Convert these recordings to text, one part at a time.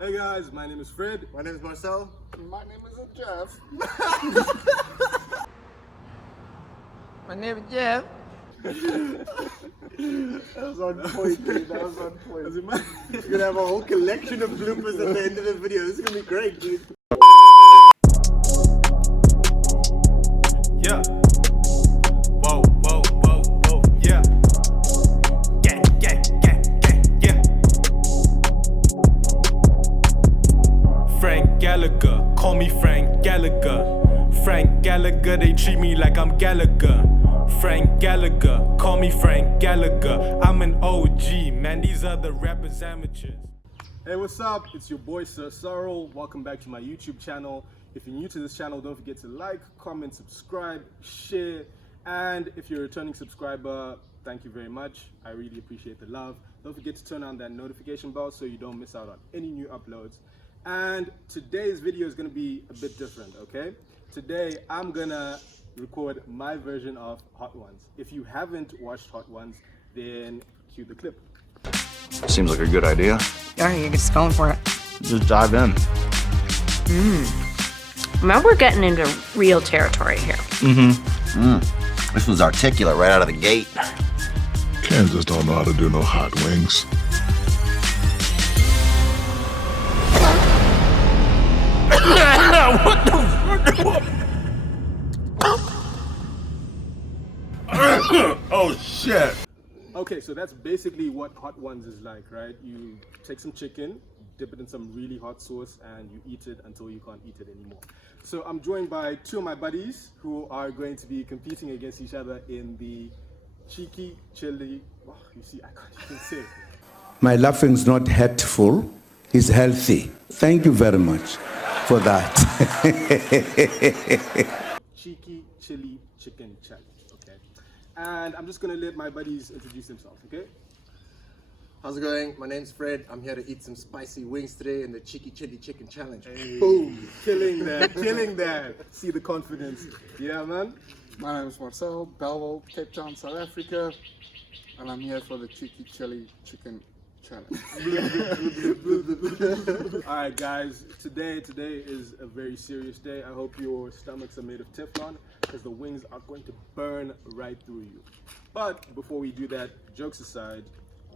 Hey guys, my name is Fred. My name is Marcell. My name is Jeff. My name is Jeff. That was on point, dude. That was on point. We're gonna have a whole collection of bloopers at the end of the video. This is gonna be great, dude. Yeah. Whoa, whoa, whoa, whoa, yeah. Gang, gang, gang, gang, yeah. Frank Gallagher, call me Frank Gallagher. Frank Gallagher, they treat me like I'm Gallagher. Frank Gallagher, call me Frank Gallagher. I'm an OG, man, these are the rappers amateurs. Hey, what's up? It's your boy Surrell. Welcome back to my YouTube channel. If you're new to this channel, don't forget to like, comment, subscribe, share, and if you're a returning subscriber, thank you very much. I really appreciate the love. Don't forget to turn on that notification bell so you don't miss out on any new uploads. And today's video is gonna be a bit different, okay? Today, I'm gonna record my version of Hot Ones. If you haven't watched Hot Ones, then cue the clip. Seems like a good idea. Yeah, you're just going for it. Just dive in. Now we're getting into real territory here. This was articulate right out of the gate. Kansas don't know how to do no hot wings. Oh shit! Okay, so that's basically what Hot Ones is like, right? You take some chicken, dip it in some really hot sauce, and you eat it until you can't eat it anymore. So I'm joined by two of my buddies who are going to be competing against each other in the cheeky chili. Oh, you see, I can't even say it. My laughing's not hurtful, it's healthy. Thank you very much for that. Cheeky chili chicken challenge, okay? And I'm just gonna let my buddies introduce themselves, okay? How's it going? My name's Fred. I'm here to eat some spicy wings today in the Cheeky Chili Chicken Challenge. Hey, Boom! killing that, killing that. See the confidence. Yeah, man. My name is Marcell, Belleville, Cape Town, South Africa, and I'm here for the Cheeky Chili Chicken Challenge. All right, guys. Today is a very serious day. I hope your stomachs are made of Teflon because the wings are going to burn right through you. But before we do that, jokes aside,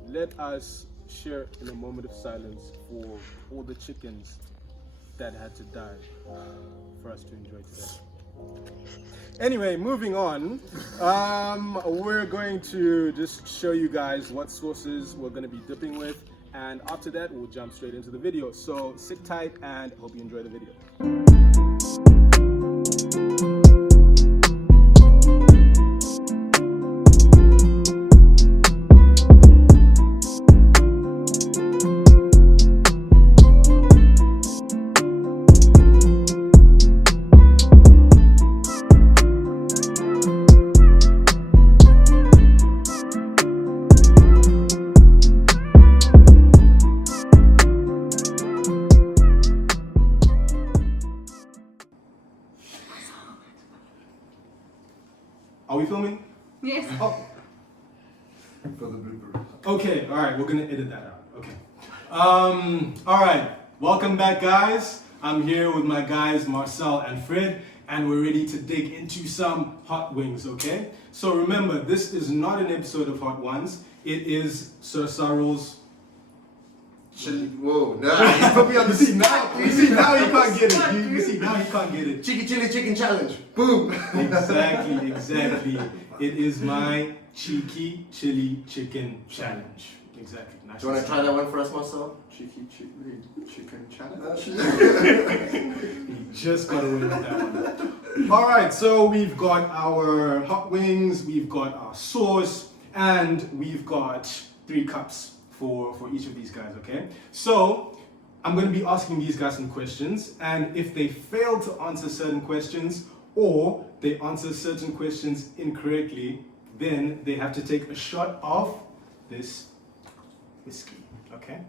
let us share in a moment of silence for all the chickens that had to die for us to enjoy today. Anyway, moving on, we're going to just show you guys what sauces we're going to be dipping with, and after that we'll jump straight into the video. So sit tight and hope you enjoy the video. Are we filming? Yes. Oh. For the blooper. Okay, all right, we're gonna edit that out. Okay. All right, welcome back, guys. I'm here with my guys Marcel and Fred, and we're ready to dig into some hot wings. Okay. So remember, this is not an episode of Hot Ones. It is Sir Surrell's. Chili. Whoa, nah, you put me on the spot. You see now he can't get it. You see now he can't get it. Cheeky Chili Chicken Challenge. Boom! Exactly. It is my cheeky chili chicken challenge. Exactly. Nice. Do you want to try that one for us, Marcel? Cheeky Chili Chicken Challenge. You just got away with that one. All right, so we've got our hot wings, we've got our sauce, and we've got 3 cups for each of these guys, okay? So I'm going to be asking these guys some questions, and if they fail to answer certain questions or they answer certain questions incorrectly, then they have to take a shot of this whiskey, okay?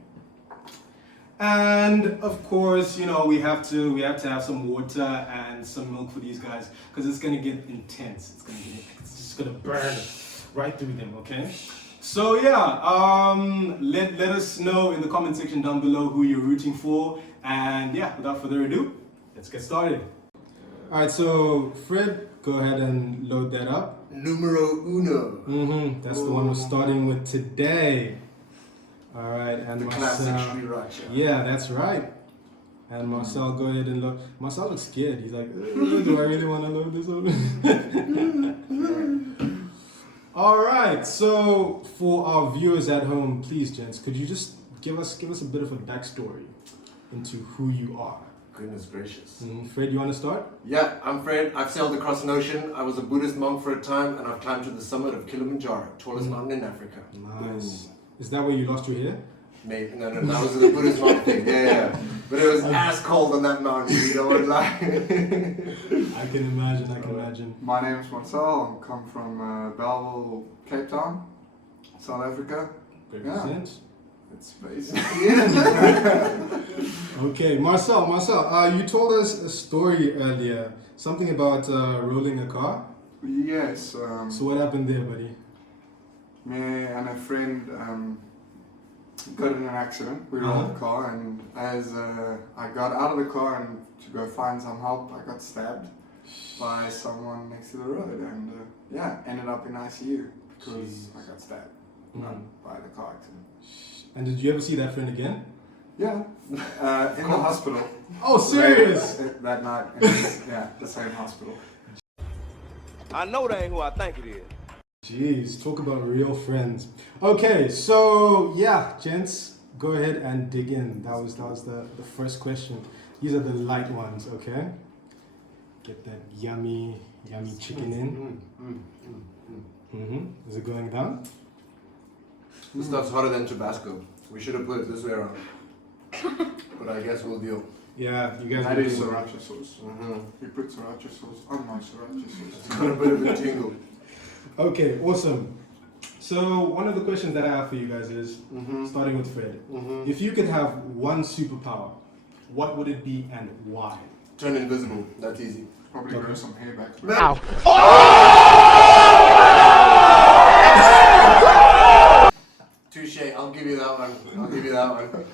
And of course, you know, we have to have some water and some milk for these guys because it's gonna get intense. It's just gonna burn right through them, okay? So yeah, let us know in the comment section down below who you're rooting for, and yeah, without further ado, let's get started. All right, so Fred, go ahead and load that up. Numero uno. That's the one we're starting with today. All right, and The Marcell. classic Sriracha. Yeah, that's right. And Marcell, go ahead and load. Marcell looks scared. He's like, do I really want to load this over? All right, so for our viewers at home, please, gents, could you just give us a bit of a backstory into who you are? Goodness gracious. Fred, you want to start? Yeah, I'm Fred. I've sailed across an ocean. I was a Buddhist monk for a time, and I've climbed to the summit of Kilimanjaro, tallest mountain in Africa. Nice. Is that where you lost your hair? Maybe. No, that was the Buddhist monk thing. Yeah. But it was ass cold on that mountain, you don't want to lie. I can imagine. My name is Marcell. I come from Belleville, Cape Town, South Africa. Represent. It's basically it. Okay, Marcell, you told us a story earlier, something about rolling a car. Yes. So what happened there, buddy? Me and a friend got in an accident. We rolled the car, and as I got out of the car and to go find some help, I got stabbed by someone next to the road, and ended up in ICU because I got stabbed by the car accident. And did you ever see that friend again? Yeah, in the hospital. Oh, serious? That night, the same hospital. I know that ain't who I think it is. Jeez, talk about real friends. Okay, so yeah, gents, go ahead and dig in. That was the first question. These are the light ones, okay? Get that yummy chicken in. Is it going down? This stuff's hotter than Tabasco. We should have put it this way around. But I guess we'll deal. Yeah, you guys. That is sriracha sauce. You put sriracha sauce on my sriracha sauce. It's got a bit of a tingle. Okay, awesome. So one of the questions that I have for you guys is, starting with Fred, if you could have one superpower, what would it be and why? Turn invisible. That's easy. Probably grow some hair back. Touche. I'll give you that one.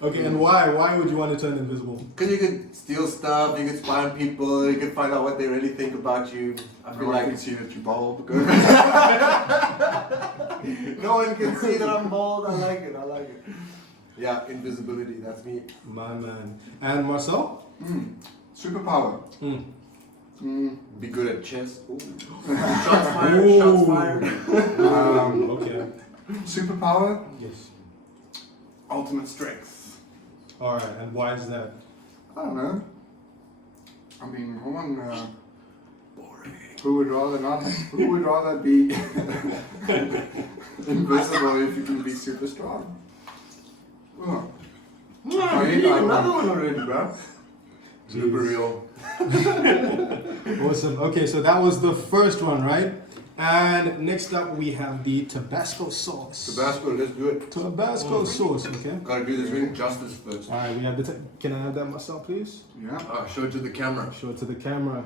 Okay, and why? Why would you want to turn invisible? Because you could steal stuff, you could spy on people, you could find out what they really think about you. I feel like I can see that you're bald. no one can see that I'm bald. I like it. Yeah, invisibility. That's me. My man. And Marcell? Superpower. Be good at chess. Ooh. Shots fired. Okay. Superpower. Yes. Ultimate strength. All right, and why is that? I don't know. I mean, boring. Who would rather be invisible if you can be super strong? Oh. Another one already, bro. Super real. Awesome. Okay, so that was the first one, right? And next up we have the Tabasco sauce. Tabasco, let's do it. Tabasco sauce, okay? Gotta do this ring justice first. All right, we have the. Can I have that myself, please? Yeah. Show it to the camera. Show it to the camera.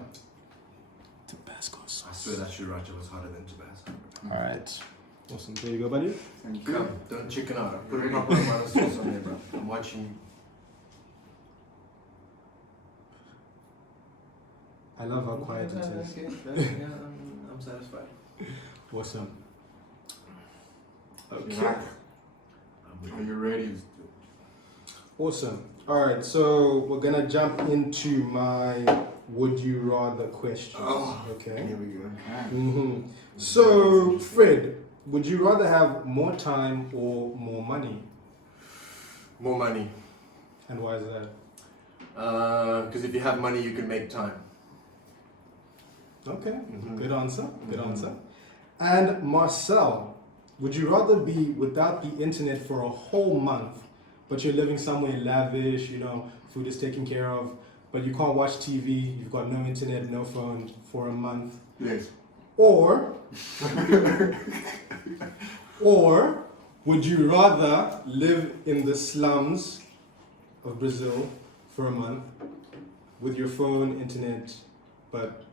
Tabasco I sauce. swear that sriracha was hotter than Tabasco. All right. Awesome. There you go, buddy. Thank you. Come, don't chicken out. I put a proper amount of sauce on there, bro. I'm watching you. I love how quiet it is. Okay. I'm satisfied. Awesome. Okay. Yeah. Are you ready? Awesome. All right, so we're gonna jump into my would you rather questions. Okay. Here we go. So, Fred, would you rather have more time or more money? More money. And why is that? Because if you have money, you can make time. Okay, good answer. Good answer. And Marcell, would you rather be without the internet for a whole month, but you're living somewhere lavish, you know, food is taken care of, but you can't watch TV, you've got no internet, no phone for a month? Yes. Or would you rather live in the slums of Brazil for a month with your phone, internet, but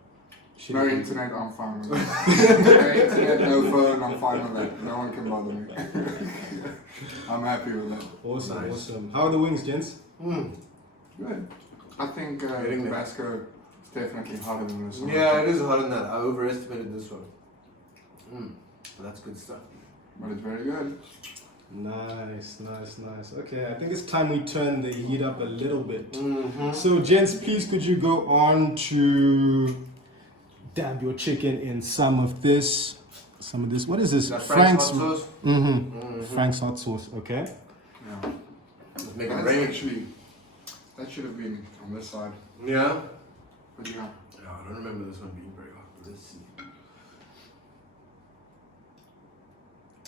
No internet, I'm fine with that. No internet, no phone, I'm fine with that. No one can bother me. I'm happy with that. Awesome, Nice. awesome. How are the wings, gents? Good. I think Tabasco is definitely harder than this one. Yeah, it is harder than that. I overestimated this one. But that's good stuff. But it's very good. Nice. Okay, I think it's time we turn the heat up a little bit. So, gents, please could you go on to dab your chicken in some of this. What is this? That Frank's hot sauce? Frank's hot sauce, okay. Yeah. Let's make it That's rain. actually, that should have been on this side. Yeah? But yeah. I don't remember this one being very hot. Let's see.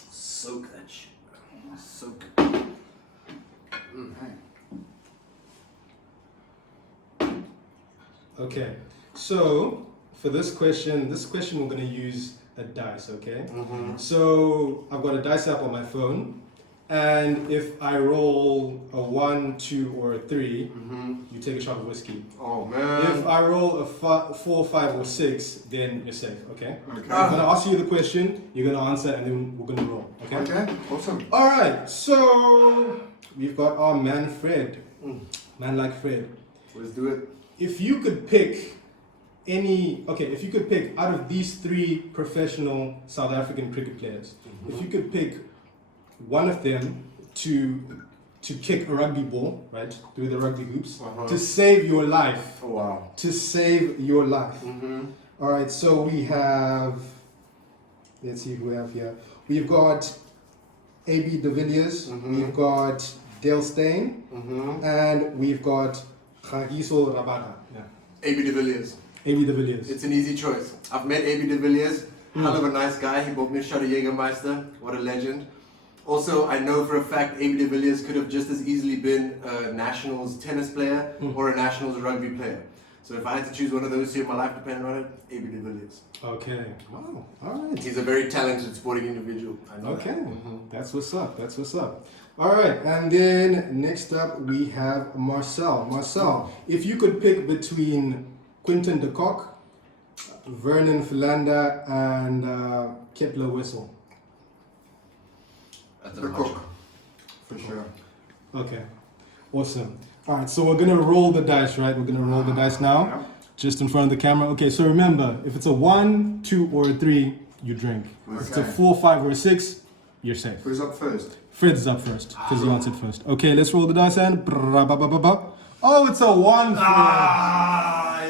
Soak that shit. Soak. Okay, so for this question we're going to use a dice, okay? So I've got a dice app on my phone, and if I roll a 1, 2, or a 3, you take a shot of whiskey. Oh man. If I roll a 4, 5, or 6, then you're safe, okay? Okay. I'm going to ask you the question, you're going to answer, and then we're going to roll, okay? Okay, awesome. Alright, so we've got our man Fred. Man like Fred. Let's do it. If you could pick out of these 3 professional South African cricket players, if you could pick one of them to kick a rugby ball, right, through the rugby hoops, to save your life. Oh wow. To save your life. Alright, so we have, let's see who we have here. We've got A.B. de Villiers, we've got Dale Steyn, and we've got Kgagiso Rabada. Yeah. A.B. de Villiers. A.B. de Villiers. It's an easy choice. I've met A.B. de Villiers. Hell of a nice guy. He bought me a shot of Jägermeister. What a legend. Also, I know for a fact A.B. de Villiers could have just as easily been a Nationals tennis player or a Nationals rugby player. So if I had to choose one of those two, my life depended on it, A.B. de Villiers. Okay. Wow. All right. He's a very talented sporting individual. I know Okay. that. That's what's up. That's what's up. All right. And then next up we have Marcell. Marcell, if you could pick between Quinton de Kock, Vernon Philander, and Kepler Wessel. That's The a cook. For sure. Okay. Awesome. All right. So we're gonna roll the dice, right? We're gonna roll the dice now, Yeah. just in front of the camera. Okay. So remember, if it's a 1, 2, or a 3, you drink. If it's a Okay. 4, 5, or a 6, you're safe. Who's up first? Fred's up first because you answered first. Okay, let's roll the dice and. Oh, it's a 1. Fred.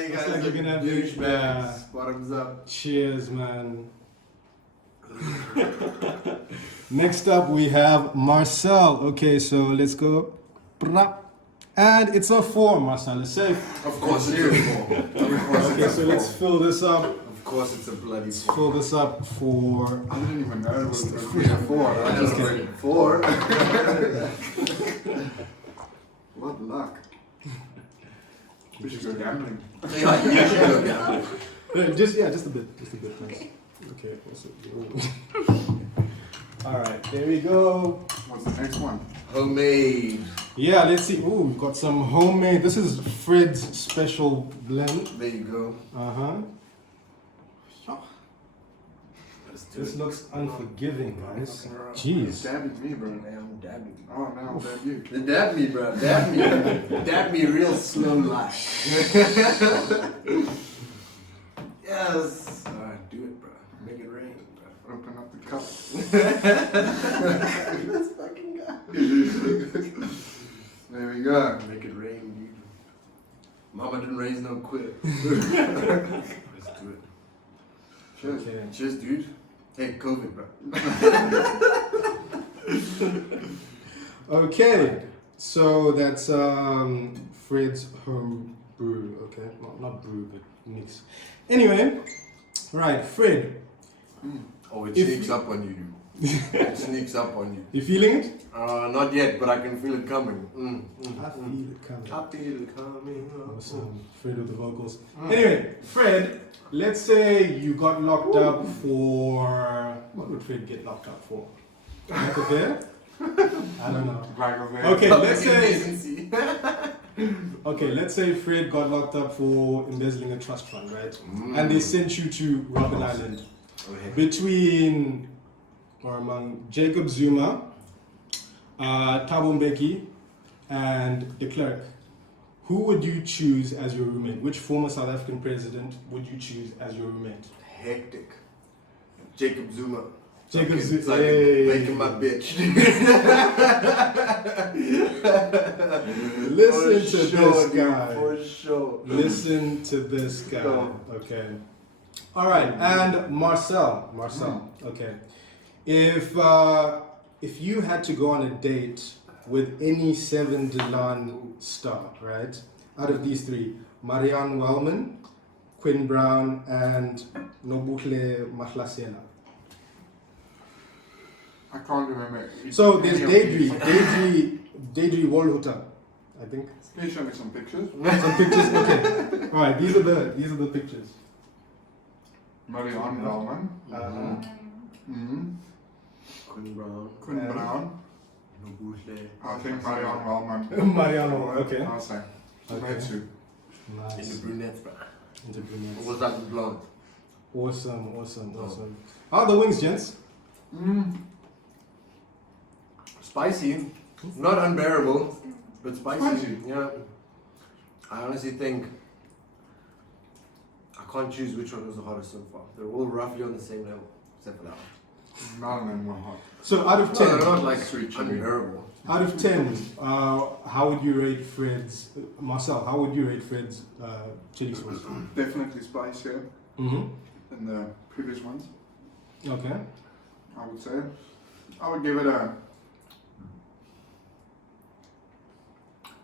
You Looks guys like are you're gonna have douchebags. yeah. Bottoms up. Cheers, man. Next up, we have Marcell. Okay, so let's go. And it's a 4. Marcell is safe. Of course it's a four. Of course Okay, it's so a let's four. fill this up. Of course it's a bloody Let's four. fill this up for. I didn't even know it was a 4. I just Okay. Four. What luck. We should go gambling. Yeah, you should go gambling. Just a bit, thanks. Okay, all right, there we go. What's the next one? Homemade. Yeah, let's see. Ooh, we've got some homemade. This is Fred's special blend. There you go. Let's do This it. looks unforgiving, guys. You're Jeez. dabbing me, bro. I'm dabbing. Oh, now I'll dab you. Then dab me, bro. Dab me. Dab me real slow like. Yes. Alright, do it, bro. Make it rain, bro. Open up the cup. This fucking guy. There we go. Make it rain, dude. Mama didn't raise no quitter. Let's do it. Cheers. Okay. Cheers, dude. Hey, COVID, bro. Okay, so that's Fred's home brew. Okay, well, not brew, but mix. Anyway, right, Fred, Oh, it If sneaks you- up on you, dude. It sneaks up on you. you feeling it? Not yet, but I can feel it coming. I feel it coming. I feel it coming. Awesome, Fred with the vocals. Anyway, Fred, let's say you got locked up for what would Fred get locked up for? Lack of air? I don't know. Black of Okay, let's say. Indecency. Okay, let's say Fred got locked up for embezzling a trust fund, right? And they sent you to Robben Island. Okay. Between or among Jacob Zuma, Thabo Mbeki, and de Klerk, who would you choose as your roommate? Which former South African president would you choose as your roommate? Hectic. Jacob Zuma. Jacob Zuma. It's like making my bitch. Listen For to sure, this dude, guy. For sure. Listen to this guy. No. Okay. All right, and Marcell. Okay. If you had to go on a date with any 7 Delan star, right? Out of these 3, Marianne Wellman, Quinn Brown, and Nobuhle Mahlasela. I can't remember. So there's Any of these. Deidre Wolhuter, I think. Can you show me some pictures? Some pictures. Okay. All right. These are the pictures. Marianne Wellman. Quinn Brown. Quinn Brown. Nobuhle. I think Marianne Wellman. Mariano. Okay. I'll say. Okay. Me too. In Nice. the brunettes, bro. Into brunettes. Or was that the blonde? Awesome. How are the wings, gents? Spicy. Not unbearable, but spicy. Spicy. Yeah. I honestly think I can't choose which one was the hottest so far. They're all roughly on the same level, except for that one. None of them were hot. So out of No, 10, they're not like Sweet chili. unbearable. out of 10, how would you rate Fred's Marcel? How would you rate Fred's chili sauce? Definitely spicier Mm-hmm. than the previous ones, Okay. I would say. I would give it a...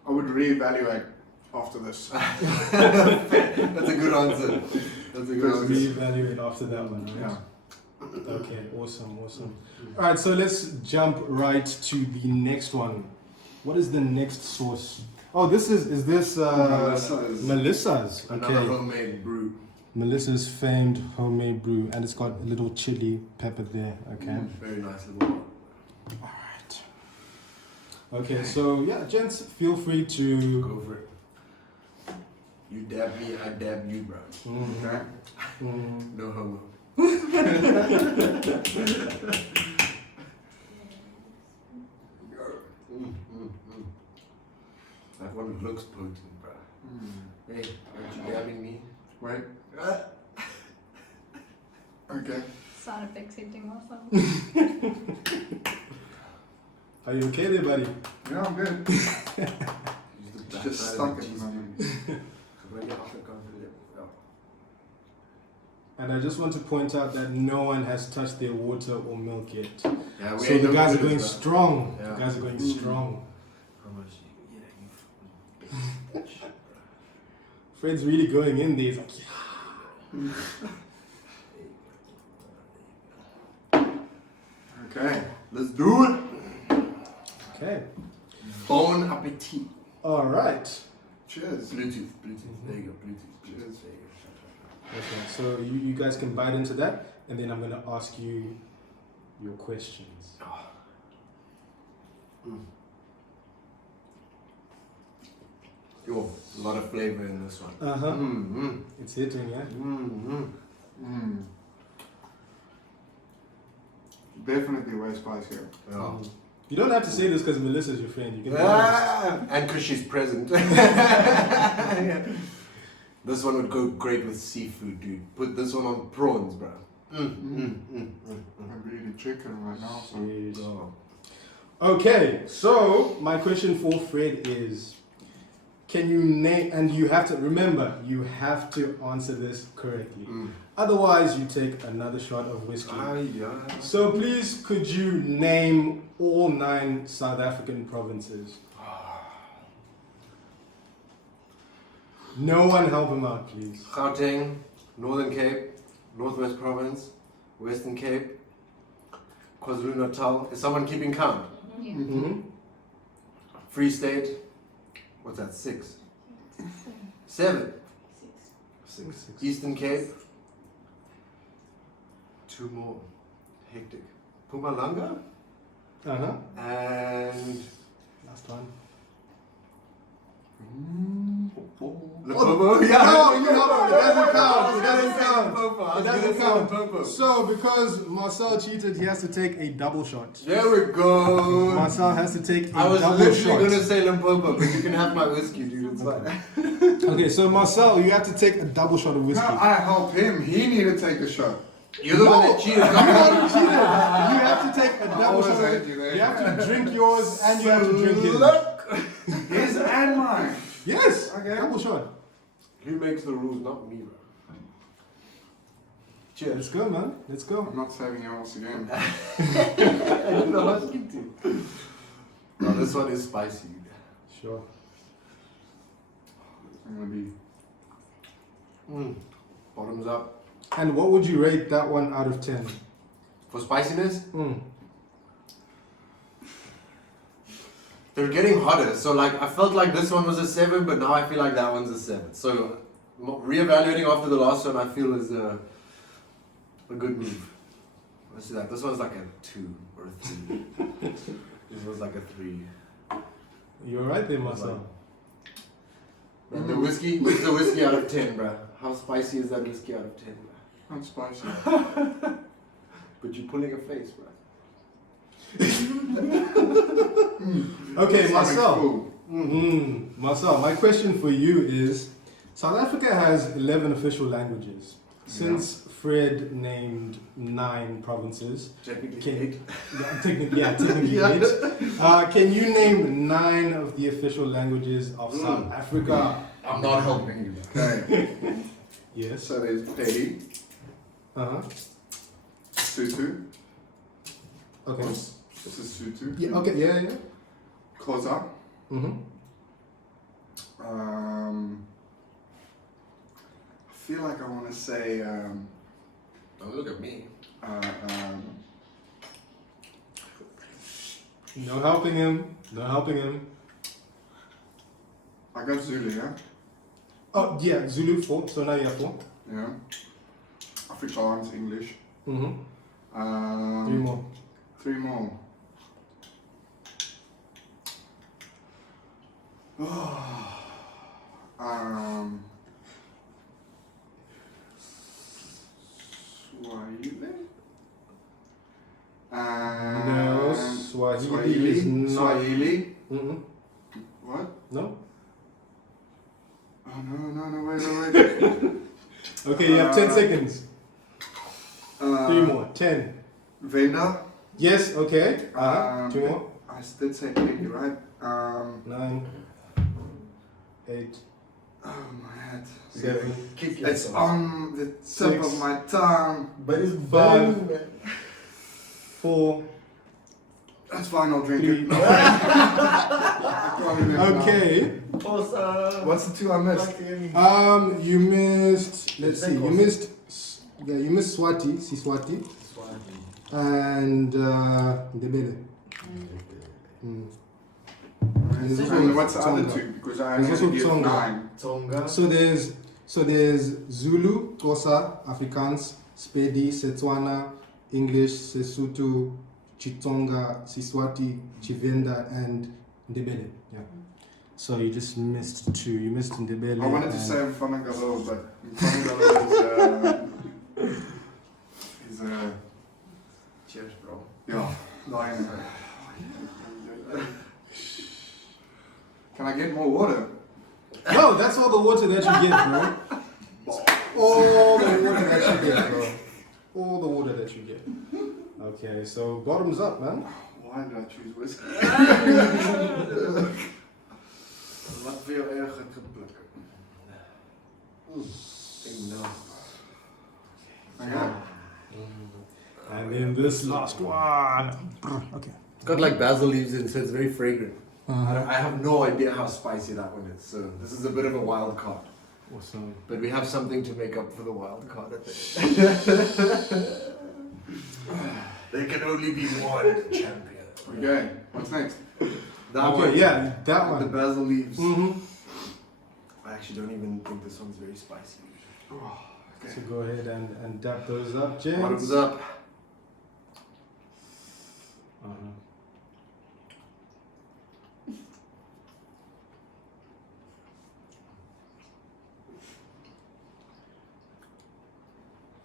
I would reevaluate after this. That's a good answer. That's a good answer. Reevaluate after that one, right? Yeah. Okay, awesome. All right, so let's jump right to the next one. What is the next sauce? Oh, this is this Melissa's? Another Okay, homemade brew. Melissa's famed homemade brew, and it's got a little chili pepper there. Okay. Very nice little one. All right. Okay, so yeah, gents, feel free to. Go for it. You dab me, I dab you, bro. Okay. No homo. That one looks potent, bro. Hey, aren't you dabbing me? Wait. Okay. Started fixating myself. Are you okay there, buddy? Yeah, I'm good. It's Just stuck at the moment. And I just want to point out that no one has touched their water or milk yet. Yeah, we So ain't the no guys are good, going bro. strong. Yeah. The guys are going strong. How much? Yeah, you bitch. Fred's really going in there. He's like, Okay. Let's do it. okay. Bon appetit. All right. Cheers. Bluetooth. There you go. Bluetooth. Cheers. There you go. Okay. So you guys can bite into that, and then I'm gonna ask you your questions. Yo, a lot of flavor in this one. Uh huh. It's hitting, yeah. Definitely way spicier. Yeah. You don't have to say this because Melissa's your friend. You can. Be honest. And because she's present. This one would go great with seafood, dude. Put this one on prawns, bro. I'm eating chicken right now, so... Oh. Okay, so my question for Fred is, can you name, and you have to, remember, you have to answer this correctly. Otherwise, you take another shot of whiskey. Yeah. So please, could you name all 9 South African provinces? No one help him out, please. Gauteng, Northern Cape, Northwest Province, Western Cape, KwaZulu-Natal. Is someone keeping count? Yeah. Mm-hmm. Free State. What's that? 6. 7. 6. Eastern Cape. 2 more. Hectic. Mpumalanga. Uh-huh. And Last one. Limpopo? Yeah. No, it doesn't count. It doesn't count. Limpopo. I It was gonna doesn't say count. Limpopo. So, because Marcel cheated, he has to take a double shot. There we go. Marcel has to take a I was double literally shot. gonna say Limpopo, but you can have my whiskey, dude. It's fine. Okay, so Marcel, you have to take a double shot of whiskey. No, I help him. He need to take the shot. You're the one that cheated. You already cheated. You have to take a double always shot. hate you there. You have to drink yours and you have to drink his. His and mine. Yes. Okay. Double shot. He makes the rules, not me, bro. Cheers. Let's go, man. Let's go. I'm not saving yours again. I didn't know how to get to. No, this one is spicy. Sure. I'm gonna be. Bottoms up. And what would you rate that one out of 10? For spiciness? They're getting hotter. So like I felt like this one was a 7, but now I feel like that one's a 7. So reevaluating after the last one, I feel is a good move. Let's see that. This one's like a 2 or a 3. This one's like a 3. You're right there, Marcel. And the whiskey, what's the whiskey out of 10, bruh? How spicy is that whiskey out of 10, bruh? Not spicy. But you're pulling a face, bruh. Okay, Marcel. Cool. Marcel, my question for you is, South Africa has 11 official languages. Since Fred named 9 provinces. Technically 8. Technically 8. Can you name 9 of the official languages of South Africa? I'm not helping you. Okay. Yes. So there's Pedi, Sutu. Okay. This is Sutu. Yeah. Okay. Yeah. Xhosa. I feel like I want to say. Don't look at me. No helping him. No helping him. I got Zulu, yeah? Oh, yeah. Zulu 4. So now you have 4. Yeah. Afrikaans, English. 3 more. 3 more. Swahili? No, Swahili is not. Swahili? What? No? Oh, no, wait. Okay, you have 10 seconds. 3 more. 10. Venda? Yes, okay. 2 more. I did say Pedi, right? 9. 8. Oh, my head. 7. It's on the tip of my tongue. But it's 5. 4. That's fine, I'll drink it. Okay. What's the 2 I missed? You missed. Let's see. You missed. Yeah, you missed Siswati, and Ndebele. And what's the other 2? Because I only give 9. Tonga. So there's Zulu, Xhosa, Afrikaans, Sepedi, Setswana, English, Sesotho, Chitonga, Siswati, Chivenda, and Ndebele. Yeah. So you just missed 2. You missed Ndebele. I wanted to say Mfanagalo, but Mfanagalo is Cheers, bro. yeah, lying. Can I get more water? No, that's all the water that you get, bro. All the water that you get, bro. All the water that you get. Okay, so bottoms up, man. Why did I choose whiskey? Wat wil je erg geplukken? No. Okay. And then this last one. Okay. It's got like basil leaves in it, so it's very fragrant. I have no idea how spicy that one is, so this is a bit of a wild card. Awesome. But we have something to make up for the wild card at the end. There can only be one champion. Okay, what's next? That one. Yeah, that one. The basil leaves. I actually don't even think this one's very spicy. Okay. So go ahead and dab those up, James. Bottoms up.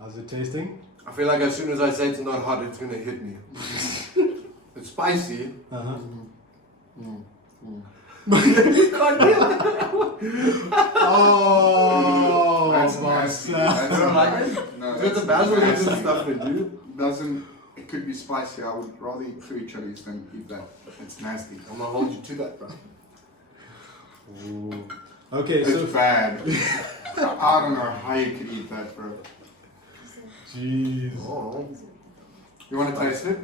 How's it tasting? I feel like as soon as I say it's not hot, it's gonna hit me. It's spicy. Uh-huh. Oh, That's nasty. That's don't like it? No, It's got the basil leaves and stuff in it, dude. Doesn't. It could be spicy. I would rather eat 3 chilies than eat that. It's nasty. I'm gonna hold you to that, bro. Ooh. Okay, It's so bad. I don't know how you could eat that, bro. jeez. Oh. You want to taste it?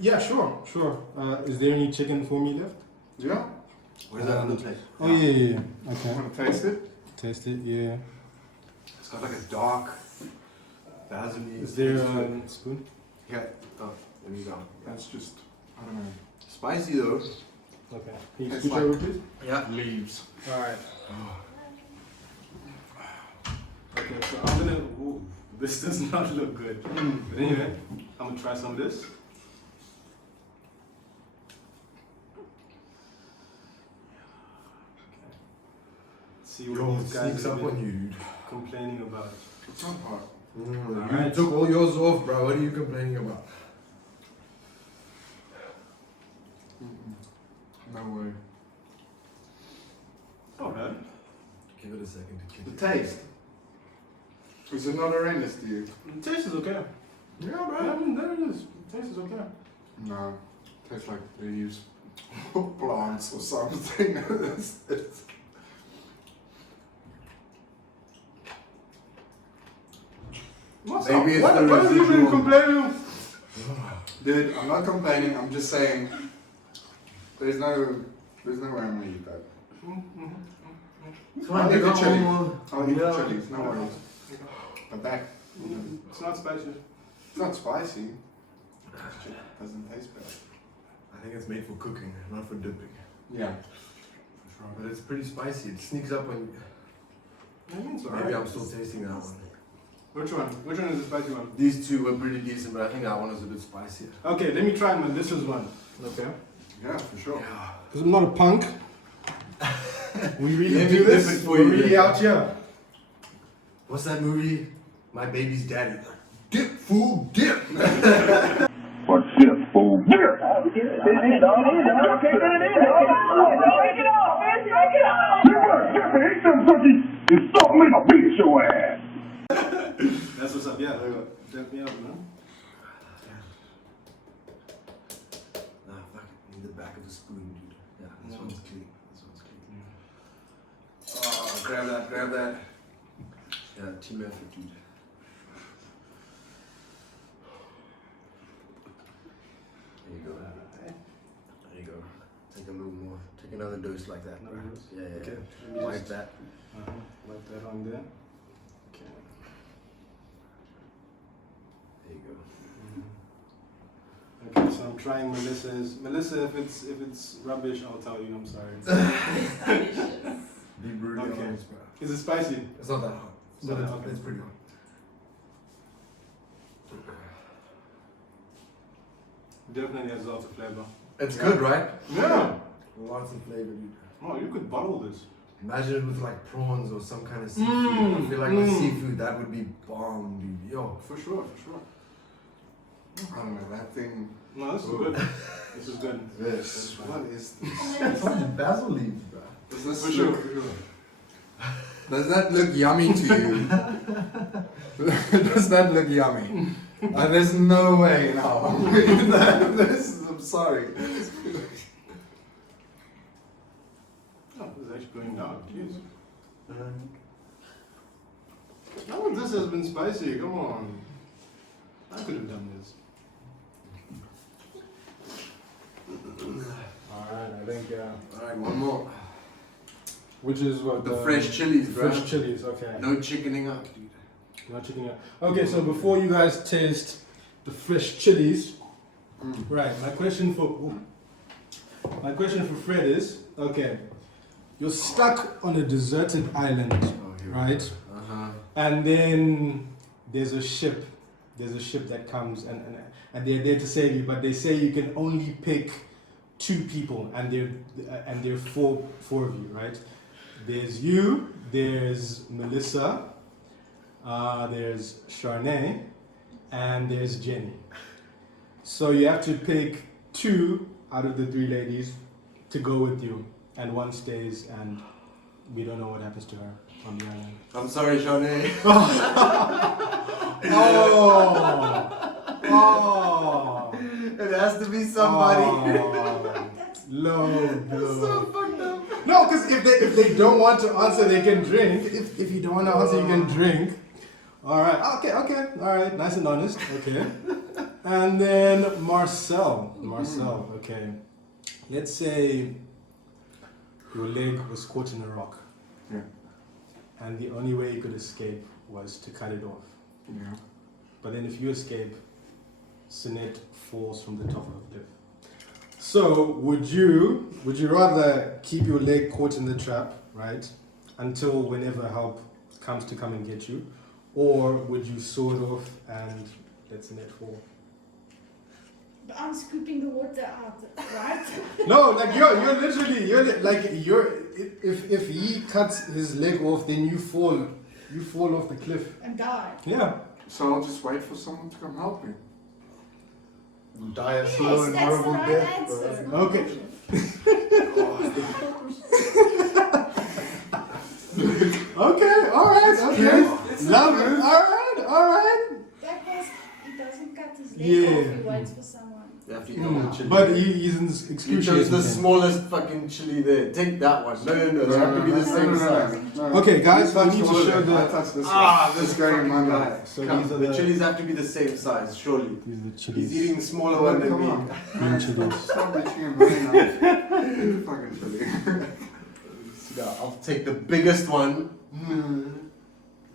Yeah, sure. Is there any chicken for me left? Yeah. Where's that on the plate? Oh yeah. Okay. Want to taste it? Taste it. Yeah. It's got like a dark basil. Is there a spoon? Yeah. Oh, there you go. That's just. I don't know. Spicy though. Okay. Can you It's scoot like- over, please? Yeah. Leaves. All right. Okay, so I'm gonna. Ooh, this does not look good. But anyway, I'm gonna try some of this. See what Yo, it these guys sneaks have up on been you, dude. complaining about. It's not hot. You Alright. took all yours off, bro. What are you complaining about? No way. Alright. Give it a second to kick The taste. Is it not horrendous to you? The taste is okay. Yeah, Yeah, bro. I mean, there it is. The taste is okay. No. Tastes like they use plants or something. It's- What's Maybe up? it's What the have you been residual. complaining? Dude, I'm not complaining. I'm just saying. There's no way I'm gonna eat that. I'll eat the chili. I'll eat the chilies. No worries. But that. It's not spicy. It's not spicy. It doesn't taste bad. I think it's made for cooking, not for dipping. Yeah. But it's pretty spicy. It sneaks up on you. It's Maybe alright. I'm still tasting that one. Which one? Which one is the spicy one? These two were pretty decent, but I think that one is a bit spicier. Okay, let me try Melissa's one. Okay. Yeah, for sure. Because I'm not a punk. We really Let me do this. dip it for We're you really then. out here. What's that movie? My Baby's Daddy. Dip, fool, dip! What dip, fool? Dip! That's what's up, yeah. Dip me up, man. Ah, fuck it. Need the back of the spoon, dude. Yeah, this one's clean. This one's clean. Oh, grab that. Yeah, team effort, dude. There you go. There you go. Take a little more. Take another dose like that, bro. Another dose? Yeah, yeah. Okay. Yeah. Wipe that. Wipe that on there. Okay. There you go. Okay, so I'm trying Melissa's. Melissa, if it's rubbish, I'll tell you. I'm sorry. Be brutally Okay. honest, bro. Is it spicy? It's not that hot. It's not that It's- hot. It's pretty hot. Definitely has lots of flavor. It's good, right? Yeah. Lots of flavor, dude. Oh, you could bottle this. Imagine it with like prawns or some kind of seafood. I feel like with seafood that would be bomb, dude. Yo. For sure. I don't know, that thing. No, this is good. This is good. This. What is this? It's like basil leaves, bro. Does this For sure. Does that look yummy to you? Does that look yummy? There's no way now. I'm sorry. Oh, this is actually going down. Jeez. None of this has been spicy. Come on. I could have done this. Alright, I think. Alright, one more. Which is what? The fresh chilies, bro. Fresh chilies, okay. No chickening up, dude. No chicken yet. Okay, so before you guys taste the fresh chilies, right? My question for Fred is: okay, you're stuck on a deserted island, right? And then there's a ship. There's a ship that comes and they're there to save you, but they say you can only pick 2 people, and there are four of you, right? There's you, there's Melissa, there's Charnay, and there's Jenny. So you have to pick 2 out of the 3 ladies to go with you, and one stays, and we don't know what happens to her on the island. I'm sorry, Shawnee. Oh, It has to be somebody. No. That's so fucked up. No, because if they don't want to answer, they can drink. If you don't want to answer, you can drink. All right. Okay. All right. Nice and honest. Okay. And then Marcell. Okay. Let's say your leg was caught in a rock. Yeah. And the only way you could escape was to cut it off. Yeah. But then if you escape, Sinet falls from the top of the cliff. So would you rather keep your leg caught in the trap, right, until whenever help comes to come and get you, or would you sword off and let Sinet fall? But I'm scooping the water out, right? No, like if he cuts his leg off, then you fall off the cliff. And die. Yeah. So I'll just wait for someone to come help me. Die a slow and that's horrible the right death. answer. Okay. Okay, alright, okay. Love it. Alright. That was, he doesn't cut his leg Yeah. off, he waits for someone. You have to eat the whole chili. But he's in You excruciating chose the pain. smallest fucking chili there. Take that one. No. They have to be the same size. Okay, guys, we Touch need the to one show there. I the. touched this Ah, one. this guy in my fucking mouth. guy. So Come, these are the the- chilies have to be the same size, surely. These are the He's chilies. eating the smaller one than Come me. on. Green chilies. Stop bitching and moaning now. Eat the fucking chili. I'll take the biggest one.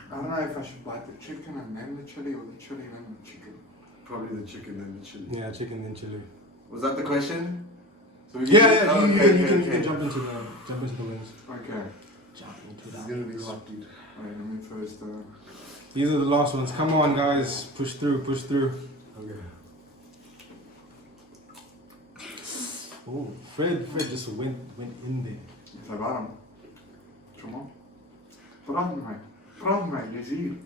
I don't know if I should bite the chicken and then the chili or the chili and then the chicken. Probably the chicken and the chili. Yeah, chicken and chili. Was that the question? So we Yeah, oh, you okay, can jump into the wings. Okay. Jump into This is that. gonna be hot, dude. Wait, let me first. These are the last ones. Come on, guys. Push through. Okay. Oh, Fred just went in there. Is that bottom? Come on. Brand mij, je ziet.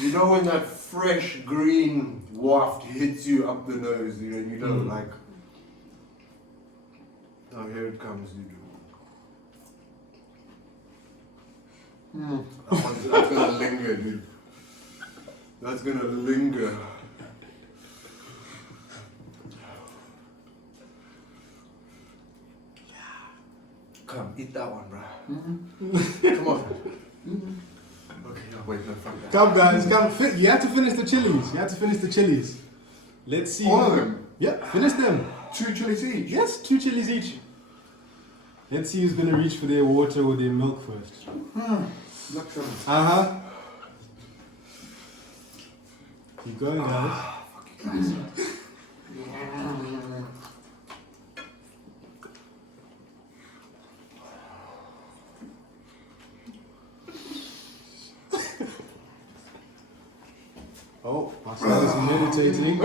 You know when that fresh green waft hits you up the nose, you know, like. Oh, here it comes, dude. That's gonna linger, dude. That's gonna linger. Come, eat that one, bro. Come on. Okay, wait, no, fuck that. Come, guys. Come. You have to finish the chilies. Let's see. All of them? Yeah, finish them. 2 chilies each? Yes, 2 chilies each. Let's see who's gonna reach for their water or their milk first. Look some. Uh-huh. Keep going, guys. Oh, Marcell is meditating.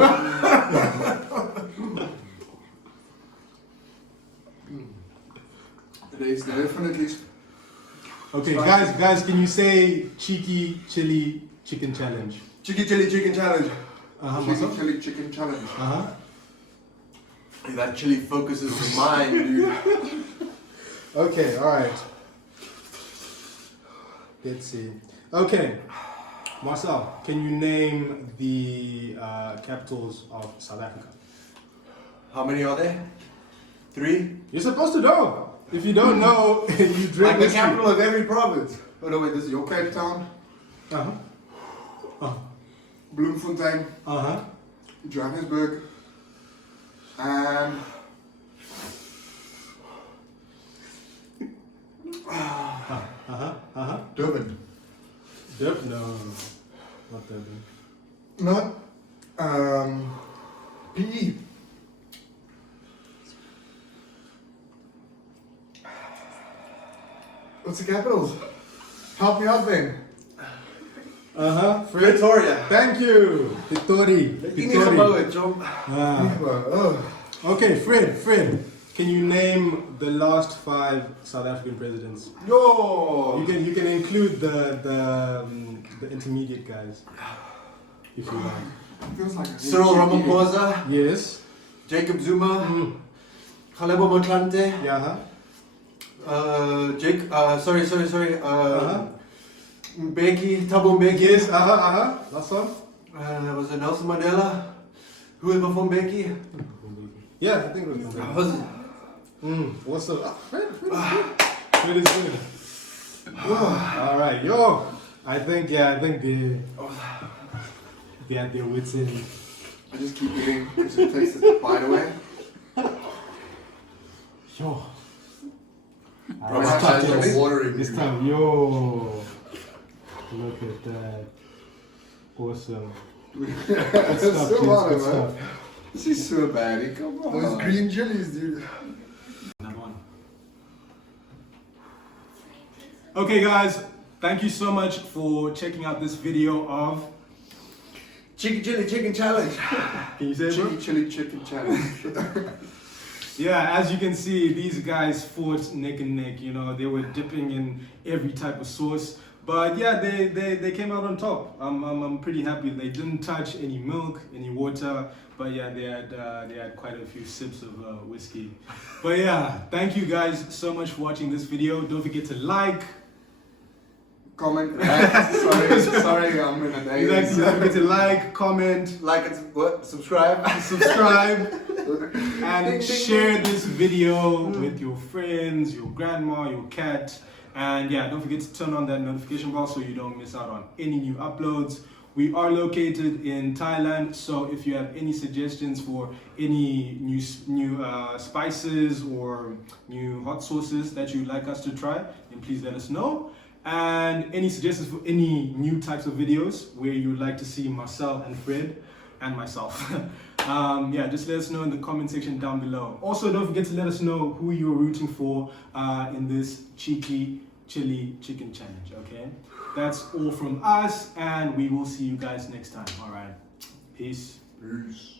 Today's definitely. Okay, guys, can you say cheeky chili chicken challenge? Cheeky chili chicken challenge. Uh-huh, Cheeky Marcell? chili chicken challenge. Uh-huh. Hey, that chili focuses the mind, dude. Okay, alright. Let's see. Okay, Marcell, can you name the capitals of South Africa? How many are there? 3? You're supposed to know. If you don't know, you drink Like the whiskey. capital of every province. Oh no, wait, this is your Cape Town, Uh-huh. Bloemfontein, Uh-huh. Johannesburg, and Durban. Durban? No, not Durban. Not PE. What's the capitals? Help me out then. Uh-huh. Pretoria. Thank you. Pitori. Ingeboue, John. Ah. Okay, Fred, Can you name the last 5 South African presidents? Yo! You can include the intermediate guys, if you like. It feels like Surrell Ramaphosa, Yes. Jacob Zuma, Kgalebo Motlanthe, Yeah. sorry. Mbeki, Thabo Mbeki. Yes. Last one. Was it Nelson Mandela? Who was before Mbeki? Yeah, I think it was. Was it? What's up? Fred is good. All right, yo. I think they had their wits in. I just keep eating because it takes the bite away. Yo. Bro, my eyes are watering. This time, yo. Look at that. Awesome. Good stuff, So kids, hard, good man. stuff. This is so bad. Come on. Those green chilies, dude. Okay, guys. Thank you so much for checking out this video of Chicken challenge. Can you say it, bro? Chili chicken challenge. Yeah, as you can see, these guys fought neck and neck. You know, they were dipping in every type of sauce. But yeah, they came out on top. I'm pretty happy. They didn't touch any milk, any water. But yeah, they had quite a few sips of whiskey. But yeah, thank you guys so much for watching this video. Don't forget to like, Comment. Sorry, I'm in a daze. exactly. Don't forget to like, comment, Subscribe. and share this video with your friends, your grandma, your cat. And yeah, don't forget to turn on that notification bell so you don't miss out on any new uploads. We are located in Thailand, so if you have any suggestions for any new spices or new hot sauces that you'd like us to try, then please let us know. And any suggestions for any new types of videos where you would like to see Marcel and Fred and myself. Yeah, just let us know in the comment section down below. Also, don't forget to let us know who you're rooting for in this cheeky chili chicken challenge, okay? That's all from us, and we will see you guys next time. All right, peace. Peace.